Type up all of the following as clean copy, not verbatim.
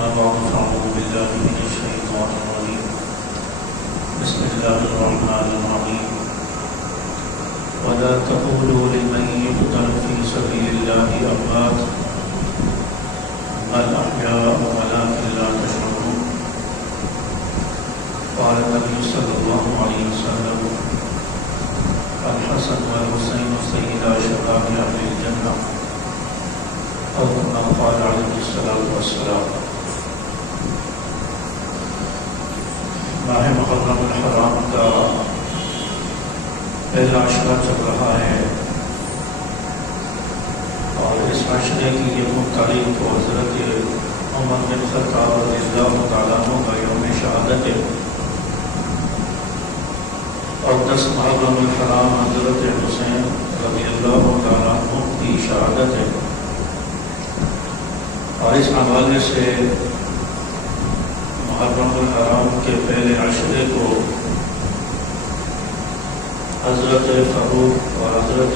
أما بعد فأعوذ بالله من الشيطان الرجيم بسم الله الرحمن الرحيم ولا تقولوا لمن يقتل في سبيل الله أموات بل أحياء ولكن لا تشعرون. قال النبي صلى الله عليه وسلم الحسن والحسين سيدا شباب أهل الجنة أو كما قال عليه الصلاة والسلام. ماہ محرم الحرام کا پہلا عشرہ چل رہا ہے اور اس عشرے کی یہ مختلف کو حضرت عمر بن خطاب رضی اللہ تعالیٰ عنہ کا یوم شہادت ہے اور 10 محرم الحرام حضرت حسین رضی اللہ تعالیٰ عنہ کی شہادت ہے. اور اس حوالے سے محرم الحرام کے پہلے عشرے کو حضرت فاروق اور حضرت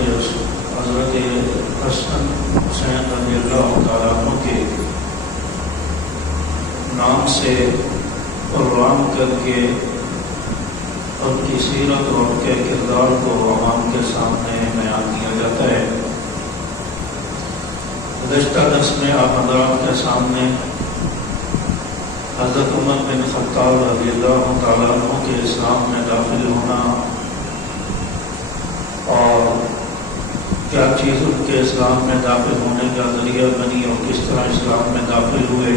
حسن حسین رضی اللہ تعالیٰ عنہ کے نام سے قربان کر کے ان کی سیرت اور ان کے کردار کو عوام کے سامنے بیان کیا جاتا ہے. گزشتہ درس میں آپ حضرات کے سامنے حضرت عمر بن خطاب رضی اللہ تعالیٰ عنہ کے اسلام میں داخل ہونا اور کیا چیز ان کے اسلام میں داخل ہونے کا ذریعہ بنی اور کس طرح اسلام میں داخل ہوئے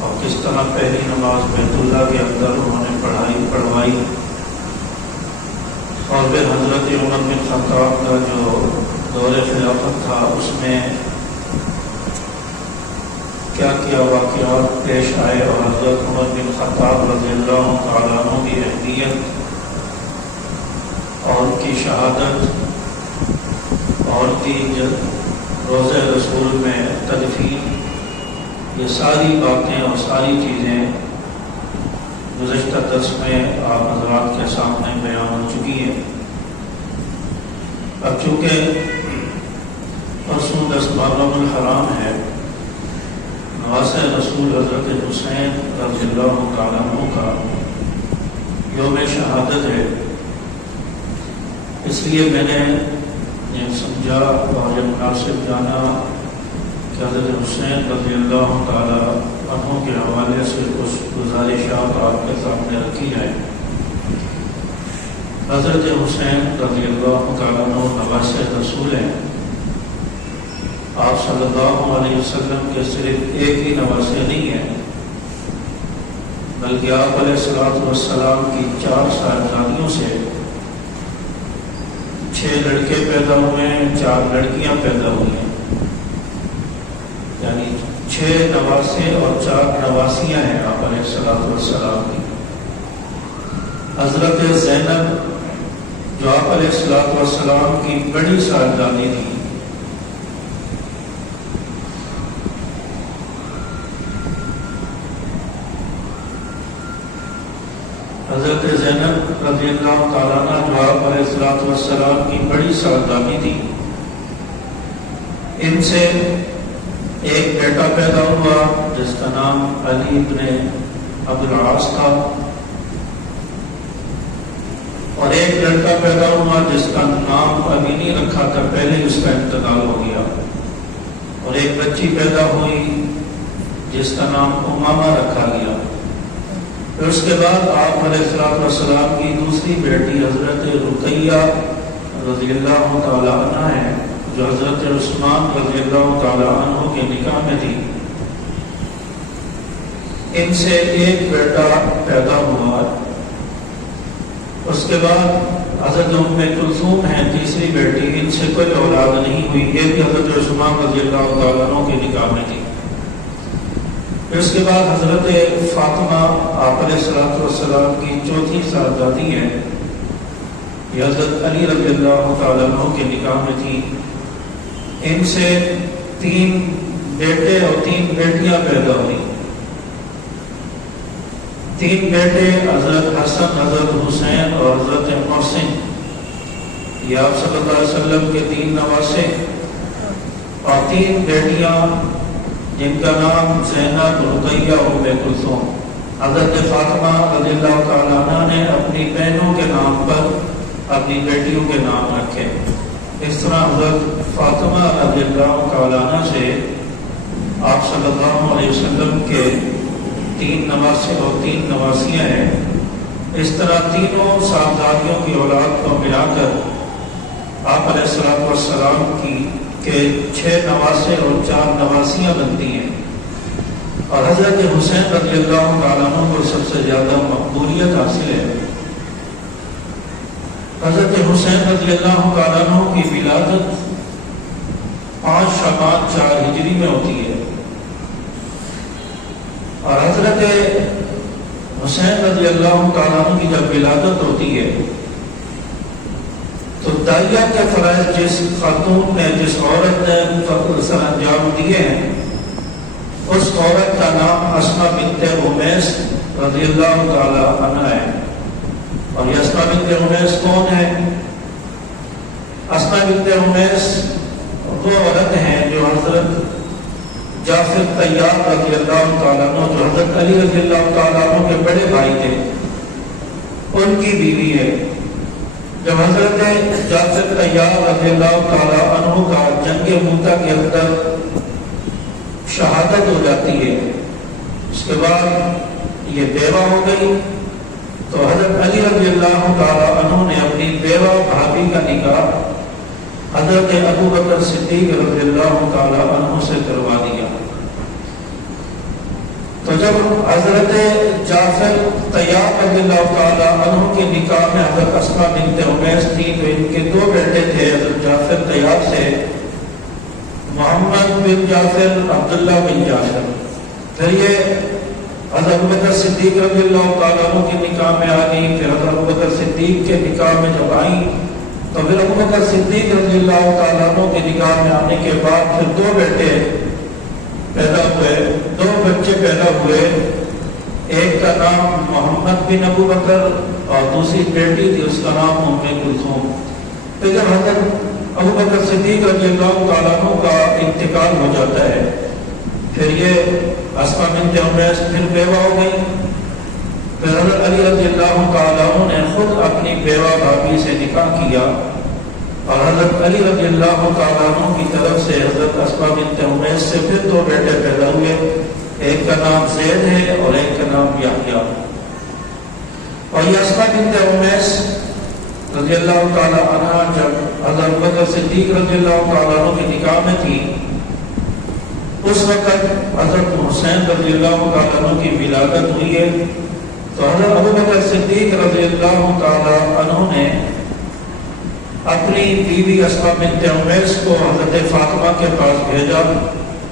اور کس طرح پہلی نماز بیت اللہ کے اندر انہوں نے پڑھوائی اور پھر حضرت عمر بن خطاب کا جو دور خلافت تھا اس میں کیا کیا واقعات پیش آئے اور حضرت عمر بن خطاب رضی اللہ تعالیٰ عنہ کی اہمیت اور ان کی شہادت اور ان کی روضہ رسول میں تدفین، یہ ساری باتیں اور ساری چیزیں گزشتہ درس میں آپ حضرات کے سامنے بیان ہو چکی ہیں. اب چونکہ پرسوں 10 محرم الحرام ہے، نواسہ رسول حضرت حسین رضی اللہ تعالیٰ عنہ کا یوم شہادت ہے، اس لیے میں نے یہ سمجھا اور یہ مناسب جانا کہ حضرت حسین رضی اللہ تعالیٰ عنہ کے حوالے سے کچھ گزارشات آپ کے سامنے رکھی جائیں. حضرت حسین رضی اللہ تعالیٰ عنہ نواسہ رسول ہیں. آپ صلی اللہ علیہ وسلم کے صرف ایک ہی نواسے نہیں ہیں بلکہ آپ علیہ السلام کی 4 صاحبزادیوں سے 6 لڑکے پیدا ہوئے ہیں، 4 لڑکیاں پیدا ہوئی ہیں، یعنی 6 نواسے اور 4 نواسیاں ہیں آپ علیہ السلام کی. حضرت زینب جو آپ علیہ السلام کی بڑی صاحبزادی تھی، حضرت زینب رضی اللہ تعالیٰ عنہ جو آپ علیہ السلام کی بڑی صاحبزادی تھی، ان سے ایک بیٹا پیدا ہوا جس کا نام علی بن ابوالعاص تھا اور ایک لڑکا پیدا ہوا جس کا نام ابھی نہیں رکھا تھا، پہلے اس کا انتقال ہو گیا، اور ایک بچی پیدا ہوئی جس کا نام امامہ رکھا گیا. پھر اس کے بعد آپ علیہ السلام کی دوسری بیٹی حضرت رقیہ رضی اللہ تعالیٰ عنہ ہے جو حضرت عثمان رضی اللہ تعالیٰ عنہ کے نکاح میں تھی. ان سے ایک بیٹا پیدا ہوا. اس کے بعد حضرت ام کلثوم ہیں تیسری بیٹی، ان سے کوئی اولاد نہیں ہوئی، ایک حضرت عثمان رضی اللہ تعالیٰ عنہ کے نکاح میں تھی. پھر اس کے بعد حضرت فاطمہ آپ علیہ السلام کی 4تھی صاحبزادی ہیں، یہ حضرت علی رضی اللہ تعالیٰ عنہ کے نکاح میں تھی. ان سے 3 بیٹے اور 3 بیٹیاں پیدا ہوئی. 3 بیٹے حضرت حسن، حضرت حسین اور حضرت محسن، یہ آپ صلی اللہ علیہ وسلم کے 3 نواسے، اور 3 بیٹیاں جن کا نام زینب، رقیہ، ام کلثوم، حضرت فاطمہ رضی اللہ تعالیٰ عنہ نے اپنی بہنوں کے نام پر اپنی بیٹیوں کے نام رکھے۔ اس طرح حضرت فاطمہ رضی اللہ تعالیٰ عنہ سے آپ صلی اللہ علیہ وسلم کے 3 نواسے اور 3 نواسیاں ہیں۔ اس طرح تینوں صاحبزادیوں کی اولاد کو ملا کر آپ علیہ السلام کی کے 6 نواسے اور 4 نواسیاں بنتی ہیں، اور حضرت حسین رضی اللہ تعالیٰ عنہ کو سب سے زیادہ مقبولیت حاصل ہے۔ حضرت حسین رضی اللہ تعالیٰ عنہ کی ولادت 5 شعبان 4 ہجری میں ہوتی ہے، اور حضرت حسین رضی اللہ تعالیٰ عنہ کی جب ولادت ہوتی ہے تو داعیہ کے فرائض جس خاتون نے، جس عورت نے سر انجام دیے ہیں، اس عورت کا نام اسماء بنت امیس رضی اللہ تعالی عنہ ہے۔ اور یہ اسماء بنت امیس کون ہے؟ اسماء بنت امیس وہ عورت ہیں جو حضرت جعفر طیار رضی اللہ تعالیٰ عنہ، جو حضرت علی رضی اللہ تعالیٰ عنہ کے بڑے بھائی تھے، ان کی بیوی ہے۔ جب حضرت جعفر طیار رضی اللہ تعالیٰ عنہ کا جنگ موتا کے اندر شہادت ہو جاتی ہے، اس کے بعد یہ بیوہ ہو گئی، تو حضرت علی رضی اللہ تعالیٰ عنہ نے اپنی بیوہ بھابھی کا نکاح حضرت ابو بکر صدیق رضی اللہ تعالیٰ عنہ سے کروا دیا۔ تو جب حضرت جعفر طیار رضی اللہ تعالیٰ عنہ کے نکاح میں حضرت اسماء بنت امیس تھی، تو ان کے 2 بیٹے تھے حضرت جعفر طیار سے، محمد بن جعفر، عبداللہ بن جعفر۔ پھر یہ حضرت ابو بکر صدیق رضی اللہ تعالیٰ عنہ کے نکاح میں آ گئی۔ پھر حضرت ابو بکر صدیق کے نکاح میں جب آئیں تو پھر ابو بکر صدیق رضی اللہ تعالیٰ عنہ کے نکاح میں آنے کے بعد پھر 2 بیٹے پیدا ہوئے، 2 بچے پیدا ہوئے۔ ایک کا نام محمد بن ابو بکر اور دوسری بیٹی تھی، اس کا نام ام کلثوم۔ پھر جب حضرت ابو بکر صدیق رضی اللہ تعالیٰ عنہ کا انتقال ہو جاتا ہے، پھر یہ اسماء بنت امیس پھر بیوہ ہو گئی۔ پھر حضرت علی رضی اللہ تعالیٰ عنہ نے خود اپنی بیوہ بھابھی سے نکاح کیا، اور حضرت علی رضی اللہ تعالیٰ عنہ کی طرف سے حضرت اسماء بنت امیس سے پھر 2 بیٹے پیدا ہوئے، ایک کا نام زید ہے اور ایک کا نام یحییٰ۔ اور یہ اسماء بنت امیس رضی اللہ تعالیٰ عنہ جب حضرت بکر صدیق رضی اللہ تعالیٰ عنہ کے نکاح میں تھی، اس وقت حضرت حسین رضی اللہ تعالیٰ عنہ کی ولادت ہوئی ہے، تو حضرت ابو بکر صدیق رضی اللہ تعالیٰ عنہ نے اپنی بیوی اسماء بنت امیس کو حضرت فاطمہ کے پاس بھیجا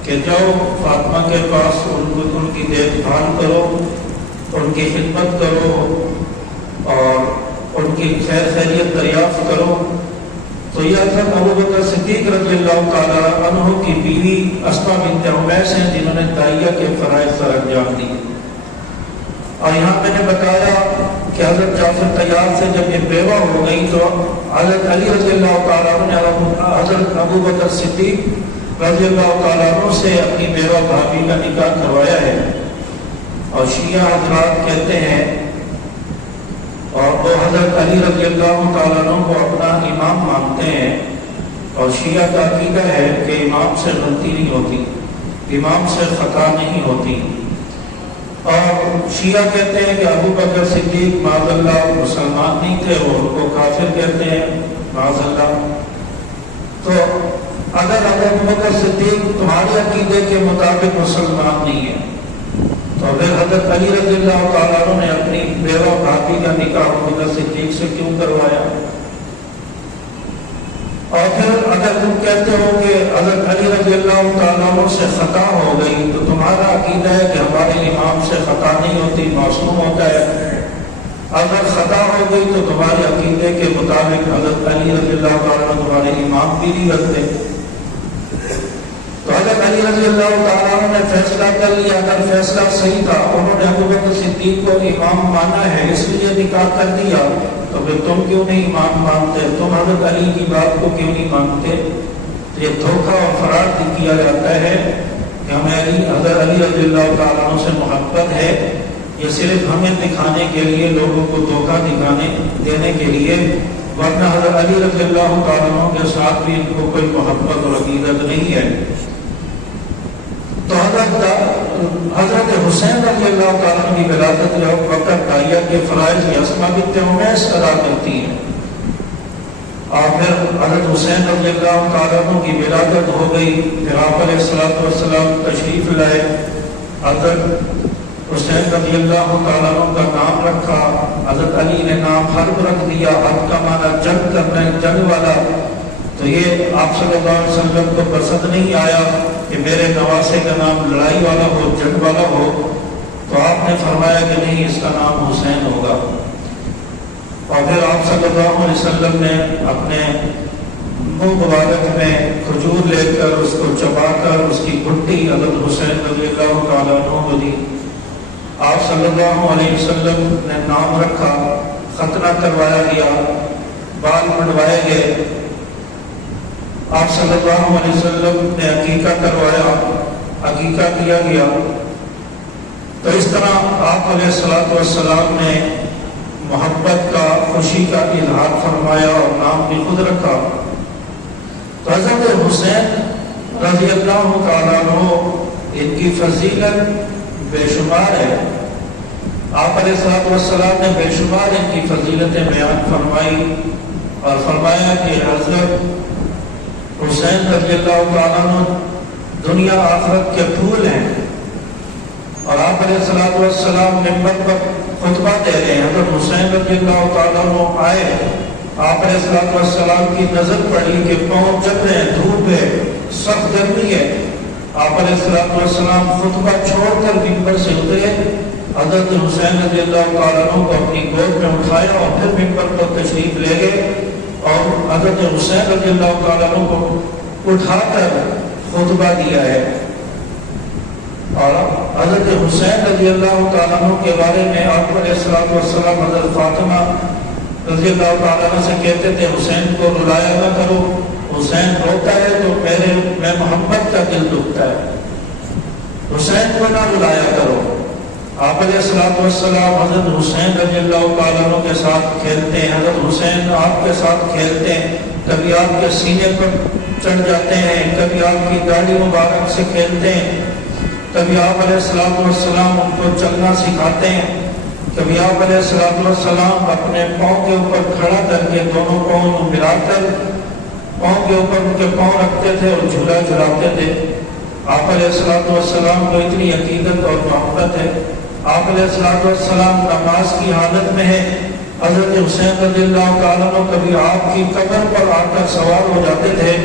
کہ جاؤ فاطمہ کے پاس ان کی دیکھ بھال کرو، ان کی خدمت کرو اور ان کی خیر خیریت دریافت کرو۔ تو یہ حضرت ابو بکر صدیق رضی اللہ تعالیٰ عنہ کی بیوی اسماء بنت امیس ہیں، جنہوں نے داعیہ کے فرائض سر انجام دیے۔ اور یہاں میں نے بتایا کہ حضرت جعفر طیار سے جب یہ بیوہ ہو گئی تو حضرت علی رضی اللہ تعالیٰ عنہ نے حضرت ابو بکر صدیق رضی اللہ تعالیٰ عنہ سے اپنی بیوہ بھابھی کا نکاح کروایا ہے۔ اور شیعہ حضرات کہتے ہیں، اور وہ حضرت علی رضی اللہ تعالیٰ عنہ کو اپنا امام مانتے ہیں، اور شیعہ کا عقیدہ ہے کہ امام سے غلطی نہیں ہوتی، امام سے خطا نہیں ہوتی۔ اور شیعہ کہتے ہیں کہ ابو بکر صدیق معاذ اللہ مسلمان نہیں تھے، وہ ان کو کافر کہتے ہیں معاذ اللہ۔ تو اگر ابو بکر صدیق تمہارے عقیدے کے مطابق مسلمان نہیں ہے، تو پھر حضرت علی رضی اللہ تعالیٰ عنہ نے اپنی بیوہ بھابھی کا نکاح ابو بکر صدیق سے کیوں کروایا؟ اور پھر اگر تم کہتے ہو کہ حضرت علی رضی اللہ تعالیٰ عنہ سے خطا ہو گئی، تو تمہارا عقیدہ ہے کہ ہمارے امام سے خطا نہیں ہوتی، معصوم ہوتا ہے۔ اگر خطا ہو گئی تو تمہارے عقیدے کے مطابق حضرت علی رضی اللہ تعالیٰ عنہ تمہارے امام بھی نہیں رکھتے۔ تو حضرت علی رضی اللہ تعالیٰ عنہ نے فیصلہ کر لیا، اگر فیصلہ صحیح تھا، انہوں نے ابو بکر صدیق کو امام مانا ہے، اس لیے نکاح کر دیا، تو پھر تم کیوں نہیں امام مانتے؟ تم حضرت علی کی بات کو کیوں نہیں مانتے؟ یہ دھوکہ اور فرار کیا جاتا ہے کہ کہ ہمیں حضرت علی رضی اللہ تعالیٰ عنہ سے محبت ہے، یہ صرف ہمیں دکھانے کے لیے، لوگوں کو دھوکہ دینے کے لیے، ورنہ حضرت علی رضی اللہ تعالیٰ عنہ کے ساتھ بھی ان کو کوئی محبت اور عقیدت نہیں ہے۔ تو حضرت حسین رضی اللہ تعالیٰ عنہ کی ولادت جو وقت آئیہ کے فرائض کی اسما بنت عمیس ادا کرتی ہے، اور پھر حضرت حسین رضی اللہ تعالیٰ عنہ کی ولادت ہو گئی، پھر آپ علیہ السلام تشریف لائے، حضرت حسین رضی اللہ تعالیٰ عنہ کا نام رکھا، حضرت علی نے نام حرب رکھ دیا، حرب کا معنی جنگ کرنا، جنگ والا۔ تو یہ آپ صلی اللہ علیہ وسلم کو پسند نہیں آیا کہ میرے نواسے کا نام لڑائی والا ہو، جنگ والا ہو، تو آپ نے فرمایا کہ نہیں، اس کا نام حسین ہوگا۔ اور پھر آپ صلی اللہ علیہ وسلم نے اپنے منہ مبارک میں کھجور لے کر اس کو چبا کر اس کی گھٹی حضرت حسین رضی اللہ تعالیٰ عنہ کو دی۔ آپ صلی اللہ علیہ وسلم نے نام رکھا، ختنہ کروایا گیا، بال منڈوائے گئے، آپ صلی اللہ علیہ وسلم نے عقیقہ کروایا، عقیقہ کیا گیا۔ تو اس طرح آپ علیہ السلام نے محبت کا، خوشی کا اظہار فرمایا اور نام بھی خود رکھا۔ تو حضرت حسین رضی اللہ تعالیٰ عنہ، ان کی فضیلت بے شمار ہے۔ آپ علیہ السلام نے بے شمار ان کی فضیلتیں بیان فرمائی اور فرمایا کہ حضرت حسین رضی اللہ تعالیٰ عنہ دنیا آخرت کے پھول ہیں۔ اور آپ علیہ السلام منبر پر خطبہ دے رہے ہیں، حضرت حسین رضی اللہ تعالیٰ عنہ آئے، آپ علیہ السلام کی نظر پڑی کہ پاؤں جل رہے ہیں، دھوپ ہے، سخت گرمی ہے۔ آپ علیہ السلام خطبہ چھوڑ کر منبر سے اترے، حضرت حسین رضی اللہ تعالیٰ عنہ کو اپنی گود میں اٹھایا اور پھر منبر پر تشریف لے گئے، اور حضرت حسین رضی اللہ تعالیٰ عنہ کو اٹھا کر خطبہ دیا ہے۔ اور حضرت حسین رضی اللہ تعالیٰ عنہ کے بارے میں آپ علیہ السلام حضرت فاطمہ رضی اللہ تعالیٰ عنہ سے کہتے تھے، حسین کو رلایا نہ کرو، حسین روتا ہے تو میں محمد کا دل دکھتا ہے، حسین کو نہ رلایا کرو۔ آپ علیہ السلام حضرت حسین رضی اللہ تعالیٰ عنہ کے ساتھ کھیلتے ہیں، حضرت حسین آپ کے ساتھ کھیلتے ہیں، کبھی آپ کے سینے پر چڑھ جاتے ہیں، کبھی آپ کی داڑھی مبارک سے کھیلتے ہیں، کبھی آپ علیہ السلام ان کو چلنا سکھاتے ہیں، کبھی آپ علیہ السلام اپنے پاؤں کے اوپر کھڑا کر کے دونوں پاؤں ملا کر پاؤں کے اوپر ان کے پاؤں رکھتے تھے اور جھولا جھلاتے تھے۔ آپ علیہ السلام کو اتنی عقیدت اور محبت ہے۔ آپ علیہ السلام نماز کی حالت میں ہے، حضرت حسین رضی اللہ تعالیٰ عنہ کبھی آپ کی قبر پر آ کر سوار ہو جاتے تھے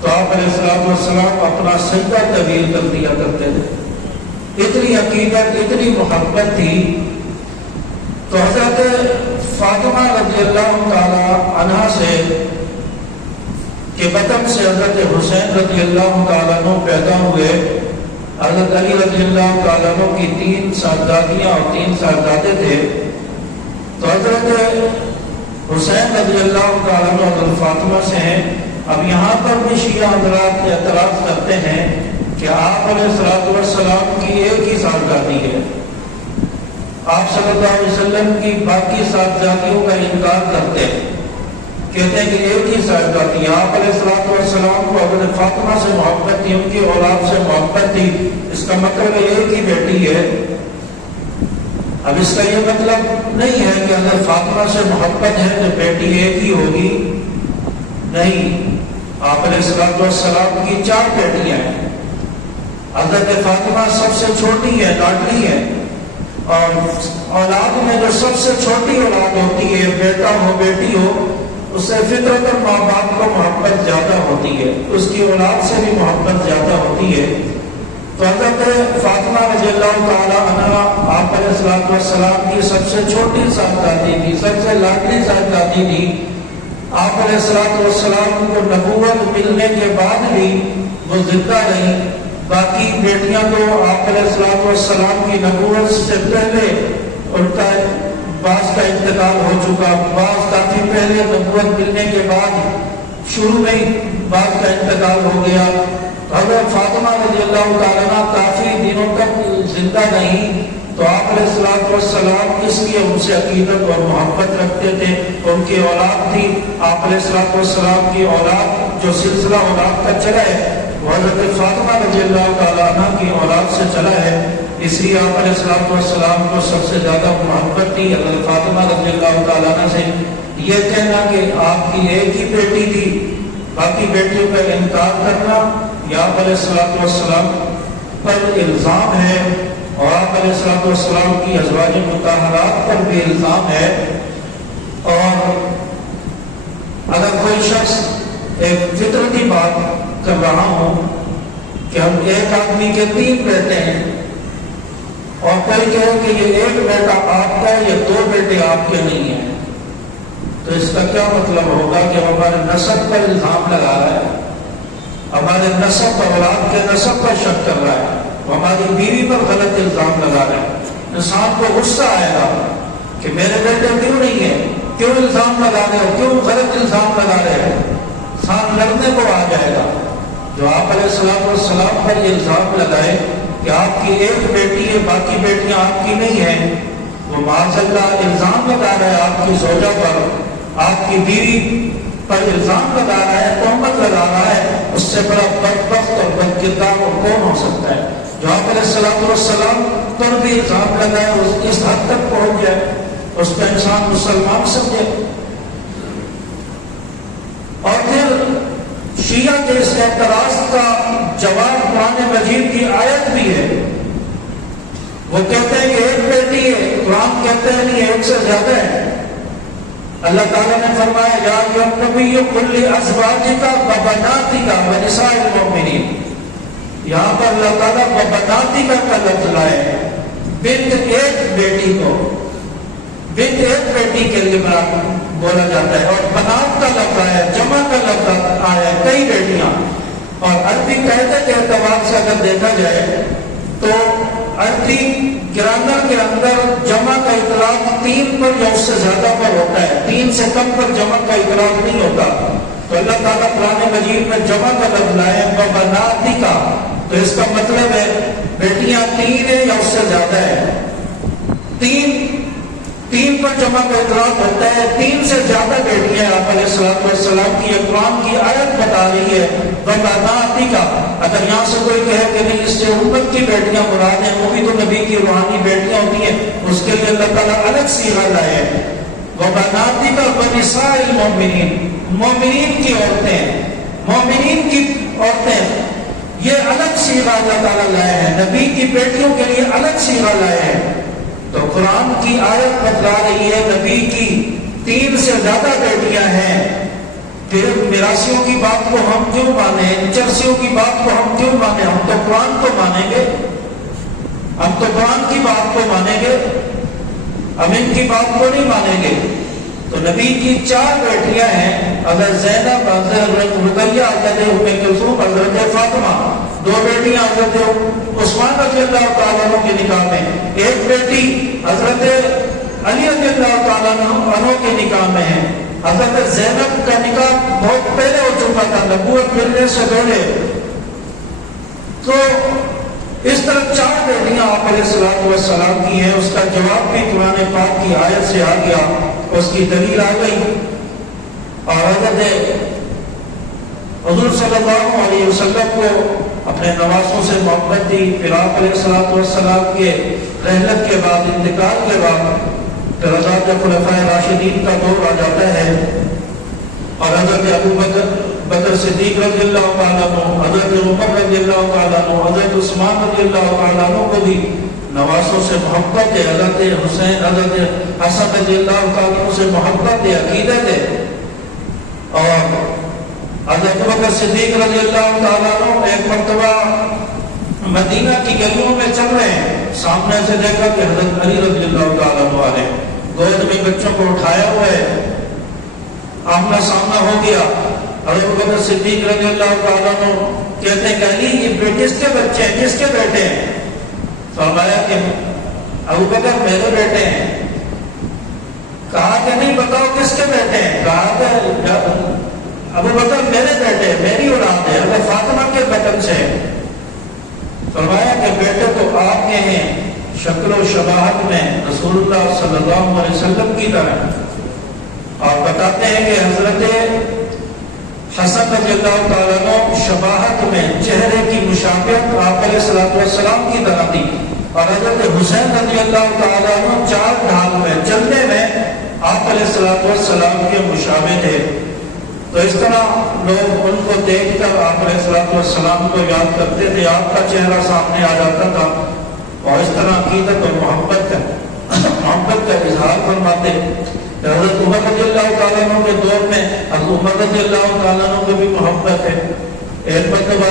تو آپ علیہ السلام اپنا سجدہ طویل کر دیا کرتے تھے، اتنی عقیدت، اتنی محبت تھی۔ تو حضرت فاطمہ رضی اللہ تعالیٰ عنہ سے کے بطن سے حضرت حسین رضی اللہ تعالیٰ عنہ پیدا ہوئے۔ حضرت علی رضی اللہ تعالیٰ عنہ کی 3 صاحبزادیاں اور 3 صاحبزادے تھے۔ تو حضرت حسین رضی اللہ تعالیٰ عنہ حضرت فاطمہ سے ہیں۔ اب یہاں پر بھی شیعہ حضرات اعتراض کرتے ہیں کہ آپ علیہ السلام کی ایک ہی صاحبزادی ہے، آپ صلی اللہ علیہ وسلم کی باقی صاحبزادیوں کا انکار کرتے ہیں، کہتے ہیں کہ ایک ہی صاحبزادی، آپ علیہ السلام کو حضرت فاطمہ سے محبت تھی، ان کی اولاد سے محبت تھی، اس کا مطلب ایک ہی بیٹی ہے۔ اب اس کا یہ مطلب نہیں ہے کہ حضرت فاطمہ سے محبت ہے تو بیٹی ایک ہی ہوگی، نہیں، آپ علیہ السلام کی 4 بیٹیاں ہیں۔ حضرت فاطمہ سب سے چھوٹی ہے، لاڈلی ہے، اور اولاد میں جو سب سے چھوٹی اولاد ہوتی ہے، بیٹا ہو بیٹی ہو، اس سے فطرت اور ماں باپ کو محبت زیادہ ہوتی ہے، اس کی اولاد سے بھی محبت زیادہ ہوتی ہے۔ تو حضرت فاطمہ رضی اللہ تعالیٰ عنہ آپ علیہ السلام کی سب سے چھوٹی صاحبزادی تھی، سب سے لاڈلی صاحبزادی تھی۔ آپ علیہ السلام کو نبوت ملنے کے بعد بھی وہ زندہ رہی، باقی بیٹیاں تو آپ علیہ السلام کی نبوت سے پہلے ان کا بعض کا انتقال ہو چکا، بعض کافی پہلے نبوت ملنے کے بعد شروع میں بعض کا انتقال ہو گیا۔ حضرت فاطمہ رضی اللہ تعالیٰ عنہ کافی دنوں تک زندہ نہیں، تو آپ علیہ الصلوۃ والسلام اس لیے ان سے عقیدت اور محبت رکھتے تھے. ان کی اولاد تھی، آپ علیہ الصلوۃ والسلام کی اولاد جو سلسلہ اولاد کا چلا ہے وہ حضرت فاطمہ رضی اللہ تعالیٰ عنہ کی اولاد سے چلا ہے. اس لیے آپ علیہ الصلوۃ والسلام کو سب سے زیادہ محبت تھی حضرت فاطمہ رضی اللہ تعالیٰ عنہ سے. یہ کہنا کہ آپ کی ایک ہی بیٹی تھی، باقی بیٹیوں کا انکار کرنا یہ آپ علیہ الصلوۃ والسلام پر الزام ہے، اور آپ علیہ الصلوۃ والسلام کی ازواج مطہرات پر بھی الزام ہے. اور اگر کوئی شخص ایک فطرتی بات کر رہا ہو کہ ہم ایک آدمی کے 3 بیٹے ہیں، اور کوئی کہے کہ یہ ایک بیٹا آپ کا ہے، یہ 2 بیٹے آپ کے نہیں ہیں، تو اس کا کیا مطلب ہوگا کہ ہمارے نسب پر الزام لگا رہا ہے، ہمارے نسب اولاد کے نسب پر شک کر رہا ہے، ہماری بیوی پر غلط الزام لگا رہا ہے. انسان کو غصہ آئے گا کہ میرے بیٹے کیوں نہیں ہیں، کیوں الزام لگا رہے ہو، کیوں غلط الزام لگا رہے ہو. انسان لڑنے کو آ جائے گا. جو آپ علیہ الصلوۃ والسلام پر یہ الزام لگائے کہ آپ کی ایک بیٹی ہے باقی بیٹیاں آپ کی نہیں ہیں، وہ معاذ اللہ الزام لگا رہا ہے آپ کی زوجہ پر، آپ کی بیوی پر الزام لگا رہا ہے، تہمت لگا رہا ہے. اس سے بڑا بدبخت اور بدکردار اور کون ہو سکتا ہے جو آپ علیہ الصلوۃ والسلام پر بھی الزام لگائے، اس حد تک پہنچ جائے اس پہ انسان مسلمان سمجھے. اور پھر شیعہ کے اس اعتراض کا جواب قرآن مجید کی آیت بھی ہے. وہ کہتے ہیں کہ ایک بیٹی ہے، قرآن کہتے ہیں نہیں ایک سے زیادہ ہے. اللہ تعالیٰ نے فرمایا یا ایھا النبی قل لازواجک وبناتک ونساء المؤمنین. یہاں پر اللہ تعالیٰ وبناتک کا لفظ لائے، بنت ایک بیٹی کو، بنت ایک بیٹی کے لیے بولا جاتا ہے، اور بنات کا لفظ آیا، جمع کا لفظ آیا، کئی بیٹیاں. اور عربی قاعدے کے اعتبار سے اگر دیکھا جائے تو عربی گرامر کے اندر جمع کا اطلاق 3 پر یا اس سے زیادہ پر ہوتا ہے، 3 سے کم پر جمع کا اطلاق نہیں ہوتا. تو اللہ تعالیٰ قرآن مجید میں جمع کا لفظ لائے وبناتک، تو اس کا مطلب ہے بیٹیاں 3 ہیں یا اس سے زیادہ ہے. 3 پر جمع کا اطلاق ہوتا ہے، 3 سے زیادہ بیٹیاں آپ علیہ الصلوۃ والسلام کی قرآن کی آیت بتا رہی ہے وبناتک. اگر یہاں سے کوئی کہے کہ نہیں اس سے امت کی بیٹیاں مراد ہیں، وہ بھی تو نبی کی روحانی بیٹیاں ہوتی ہیں، اس کے لیے اللہ تعالیٰ الگ صیغہ لائے ہیں وبناتک ونساء المؤمنین. مومنین کی عورتیں، مومنین کی عورتیں، یہ الگ صیغہ اللہ تعالیٰ لائے ہیں. نبی کی بیٹیوں کے لیے الگ صیغہ لائے ہیں. تو قرآن کی آیت بتلا رہی ہے نبی کی 3 سے زیادہ بیٹیاں ہیں. پھر میراثیوں کی بات کو ہم کیوں مانیں، چرسیوں کی بات کو ہم کیوں مانیں؟ ہم تو قرآن کو مانیں گے، ہم تو قرآن کی بات کو مانیں گے، ہم ان کی بات کو نہیں مانیں گے. تو نبی کی 4 بیٹیاں ہیں، حضرت زینب، حضرت رقیہ، حضرت ام کلثوم، حضرت فاطمہ. 2 بیٹیاں حضرت عثمان رضی اللہ تعالیٰ عنہ کے نکاح میں، ایک بیٹی حضرت علی رضی اللہ تعالیٰ عنہ کے نکاح میں ہے. حضرت زینب کا نکاح بہت پہلے ہو چکا تھا نبوت ملنے سے پہلے. تو اس طرح 4 بیٹیاں آپ علیہ الصلوۃ والسلام کی ہیں. اس کا جواب بھی قرآن پاک کی آیت سے آ گیا، اس کی دلیل آ گئی. اور حضرت حضور صلی اللہ علیہ وسلم کو اپنے نواسوں سے محبت دی. پھر آپ علیہ الصلوۃ والسلام کے رحلت کے بعد، انتقال کے بعد، پھر حضرت خلفائے راشدین کا دور آ جاتا ہے، اور حضرت ابو بکر صدیق رضی اللہ تعالیٰ عنہ، حضرت عمر رضی اللہ تعالیٰ عنہ، حضرت عثمان رضی اللہ تعالیٰ عنہ کو بھی نواسوں سے محبت ہے. حضرت حسین، حضرت حسن رضی اللہ تعالیٰ عنہ سے محبت ہے، عقیدت ہے. اور حضرت بکر صدیق رضی اللہ تعالیٰ عنہ ایک مرتبہ مدینہ کی گلیوں میں چل رہے ہیں، سامنے سے دیکھا کہ حضرت علی رضی اللہ تعالیٰ عنہ والے گود میں بچوں کو اٹھایا ہوا ہے، آمنا سامنا ہو گیا. حضرت بکر صدیق رضی اللہ تعالیٰ عنہ کہتے ہیں کہ علی یہ کس کے بچے ہیں، کس کے بیٹے ہیں؟ فرمایا کہ ابو بکر میرے بیٹے ہیں. کہا کہ نہیں بتاؤ کس کے بیٹے ہیں؟ کہا کہ ابو بکر میرے بیٹے میری اولاد ہے، وہ فاطمہ کے بطن سے ہے۔ فرمایا کہ بیٹے تو آپ کے ہیں، شکل و شباہت میں رسول اللہ صلی اللہ علیہ وسلم کی طرح۔ اور بتاتے ہیں کہ حضرت حسن رضی اللہ تعالیٰ عنہ شباہت میں چہرے کی مشابہت آپ علیہ الصلوۃ والسلام کی طرح تھی، اور حضرت حسین رضی اللہ تعالیٰ عنہ چار ڈھال میں چلنے میں آپ علیہ الصلوۃ والسلام کے مشابہ تھے۔ تو اس طرح لوگ ان کو دیکھ کر آپ علیہ الصلوۃ والسلام کو یاد کرتے تھے، آپ کا چہرہ سامنے آ جاتا تھا، اور اس طرح عقیدت اور محبت کا اظہار فرماتے۔ حضرت عمر رضی اللہ تعالیٰ عنہ کے دور میں حضرت عمر رضی اللہ تعالیٰ عنہ کو بھی محبت ہے۔ ایک مرتبہ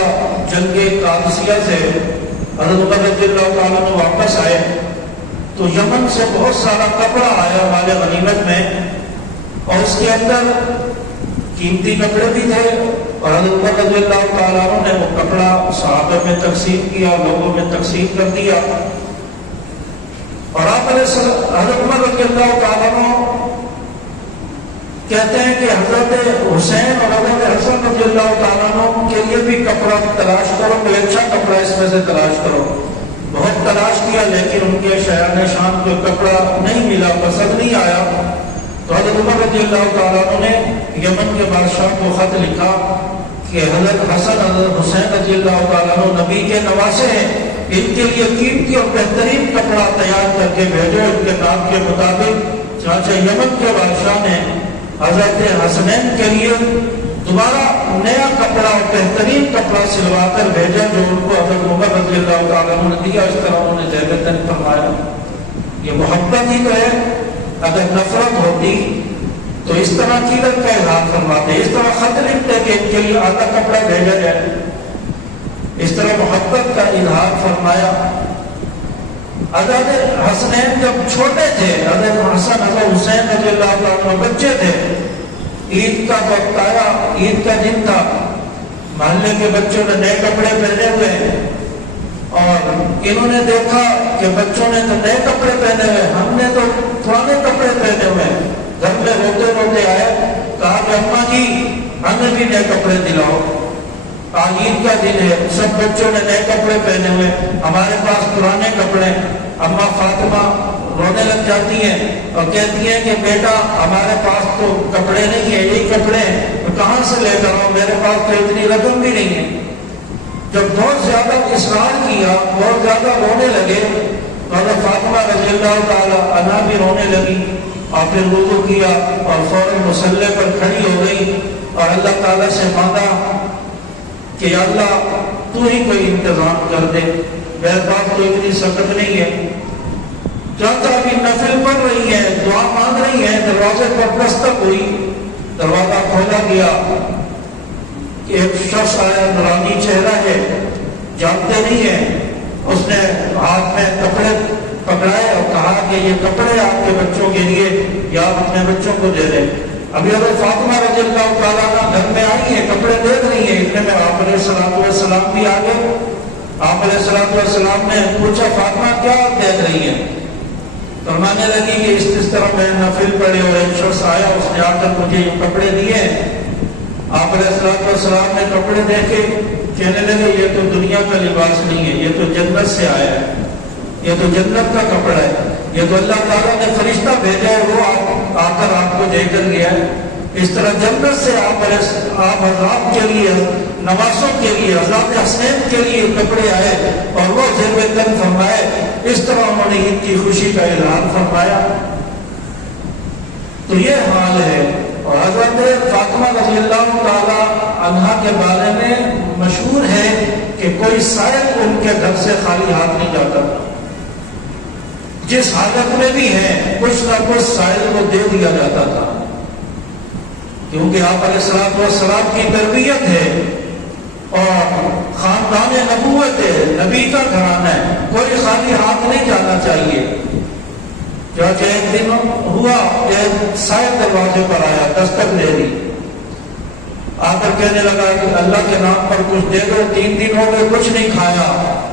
جنگ قادسیہ سے حضرت عمر رضی اللہ تعالیٰ عنہ واپس آئے تو یمن سے بہت سارا کپڑا آیا مال غنیمت میں، اور اس کے اندر قیمتی کپڑے بھی تھے، اور حضرت عمر رضی اللہ تعالیٰ عنہ نے وہ کپڑا صحابہ میں تقسیم کیا، لوگوں میں تقسیم کر دیا۔ اور آپ حضرت عمر رضی اللہ تعالیٰ عنہ کہتے ہیں کہ حضرت حسین اور حضرت حسن رضی اللہ تعالیٰ عنہ کے لیے بھی کپڑا تلاش کرو، کوئی اچھا کپڑا اس میں سے تلاش کرو۔ بہت تلاش کیا لیکن ان کے شایان شان کوئی کپڑا نہیں ملا، پسند نہیں آیا۔ تو حضرت عمر رضی اللہ تعالیٰ عنہ نے یمن کے بادشاہ کو خط لکھا کہ حضرت حسن حضرت حسین رضی اللہ تعالیٰ عنہ نبی کے نواسے ہیں، ان کے لیے قیمتی اور بہترین کپڑا تیار کر کے بھیجو۔ ان کے نام کے مطابق چانچہ یمن کے بادشاہ نے حضرت حسنین کے لیے دوبارہ نیا کپڑا اور بہترین کپڑا سلوا کر بھیجا، جو ان کو حضرت عمر رضی اللہ تعالیٰ عنہ نے دیا۔ اس طرح انہوں نے زیادہ فرمایا یہ محبت ہی تو ہے، اگر نفرت ہوتی تو اس طرح عقیدت کا اظہار فرماتے، اس طرح خط لکھتے کہ ان کے لیے آدھا کپڑا بھیجا جائے۔ اس طرح محبت کا اظہار فرمایا۔ حضرت حسنین جب چھوٹے تھے، حضرت حسن حضرت حسین رضی اللہ تعالیٰ عنہ بچے تھے، عید کا وقت آیا، عید کا دن تھا، محلے کے بچوں نے نئے کپڑے پہنے ہوئے اور انہوں نے دیکھا کہ بچوں نے تو نئے کپڑے پہنے ہوئے، ہم نے تو پرانے کپڑے پہنے ہوئے۔ گھر میں روتے روتے آئے، کہا کہ اماں جی ہمیں بھی نئے کپڑے دلاؤ، آج عید کا دن ہے، سب بچوں نے نئے کپڑے پہنے ہوئے، ہمارے پاس پرانے کپڑے۔ اماں فاطمہ رونے لگ جاتی ہیں اور کہتی ہیں کہ بیٹا ہمارے پاس تو کپڑے نہیں ہیں، یہی کپڑے ہیں، تو کہاں سے لے کر آؤں، میرے پاس تو اتنی رقم بھی نہیں ہے۔ جب بہت زیادہ اصرار کیا، بہت زیادہ رونے لگے، تو حضرت فاطمہ رضی اللہ تعالی عنہا بھی رونے لگی، اور پھر وضو کیا اور فوراً مصلی پر کھڑی ہو گئی اور اللہ تعالیٰ سے مانگا کہ یا اللہ تو ہی کوئی انتظام کر دے، میرے پاس تو اتنی سخت نہیں ہے۔ چاچا ابھی نفل پڑھ رہی ہے، دعا مانگ رہی ہے، دروازے پر دستک ہوئی، دروازہ کھولا گیا، ایک شخص آیا، نورانی چہرہ ہے، جانتے نہیں ہیں، اس نے ہاتھ میں کپڑے پکڑائے اور کہا کہ یہ کپڑے آپ کے بچوں کے لیے یا آپ اپنے بچوں کو دے دیں۔ ابھی حضرت فاطمہ رضی اللہ تعالیٰ عنہ گھر میں آئی ہیں، کپڑے دیکھ رہی ہیں، اتنے میں آپ علیہ الصلوۃ والسلام بھی آ گئے۔ آپ علیہ الصلوۃ والسلام نے پوچھا فاطمہ کیا دیکھ رہی ہیں؟ فرمانے لگی کہ اس طرح میں نفل پڑھے اور ایک شخص آیا، اس نے آ کر مجھے یہ کپڑے دیے۔ آپ علیہ الصلوۃ والسلام نے کپڑے دیکھے، کہنے لگے یہ تو دنیا کا لباس نہیں ہے، یہ تو جنت سے آیا ہے، یہ تو جنت کا کپڑا ہے، یہ تو اللہ تعالیٰ نے فرشتہ بھیجا ہے، وہ آ کر آپ کو دے کر گیا ہے۔ اس طرح جنت سے آپ حضرات کے لیے، نواسوں کے لیے، حضرت حسنین کے لیے کپڑے آئے اور وہ ذروِ تن فرمائے۔ اس طرح انہوں نے عید کی خوشی کا اعلان فرمایا۔ تو یہ حال ہے۔ اور حضرت فاطمہ رضی اللہ تعالی عنہا کے بارے میں مشہور ہے کہ کوئی سائل ان کے گھر سے خالی ہاتھ نہیں جاتا، جس حالت میں بھی ہے کچھ نہ کچھ سائل کو دے دیا جاتا تھا، کیونکہ آپ علیہ الصلوۃ والسلام کی تربیت ہے اور خاندان نبوت ہے، نبی کا گھرانہ ہے، کوئی خالی ہاتھ نہیں جانا چاہیے۔ چاچا ایک دن ہوا، ایک سائل دروازے پر آیا، دستک دے دی، آ کر کہنے لگا کہ اللہ کے نام پر کچھ دے دو، 3 دن ہو گئے کچھ نہیں کھایا،